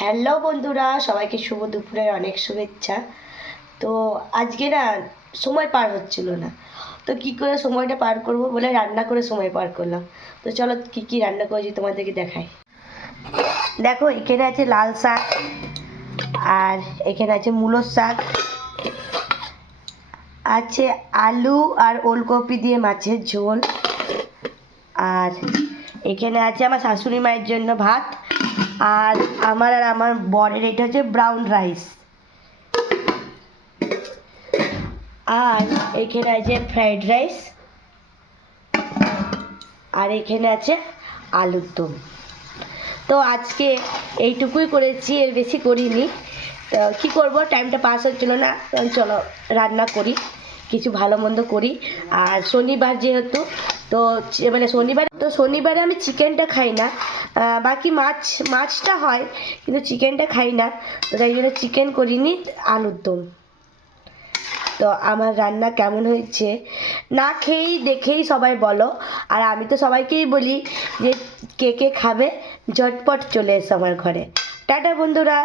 Hello বন্ধুরা, সবাইকে শুভ দুপুরের অনেক শুভেচ্ছা। তো আজকে না সময় পার হচ্ছিল না, তো কি করে সময়টা পার করব বলে রান্না করে সময় পার করলাম। তো চলো কি কি রান্না করেছি তোমাদেরকে দেখাই। দেখো, এখানে আছে লাল শাক, আর এখানে আছে মূলোর শাক, আছে আলু আর ওলকপি দিয়ে মাছের ঝোল, আর এখানে আছে আমার শাশুড়ি মায়ের জন্য ভাত, আর আমার বরের এটা হচ্ছে ব্রাউন রাইস, আর এখানে আছে ফ্রাইড রাইস, আর এখানে আছে আলুর দম। তো আজকে এইটুকুই করেছি, এর বেশি করিনি। তো কী করবো, টাইমটা পাস হচ্ছিল না, চলো রান্না করি, কিছু ভালো মন্দ করি। আর শনিবার যেহেতু, তো মানে শনিবারে আমি চিকেনটা খাই না, বাকি মাছটা হয়, কিন্তু চিকেনটা খাই না, তো তাই জন্য চিকেন করিনি, আলুর দম। তো আমার রান্না কেমন হয়েছে না খেয়েই দেখেই সবাই বলো, আর আমি তো সবাইকেই বলি যে কে কে খাবে ঝটপট চলে এসো আমার ঘরে। টাটা বন্ধুরা।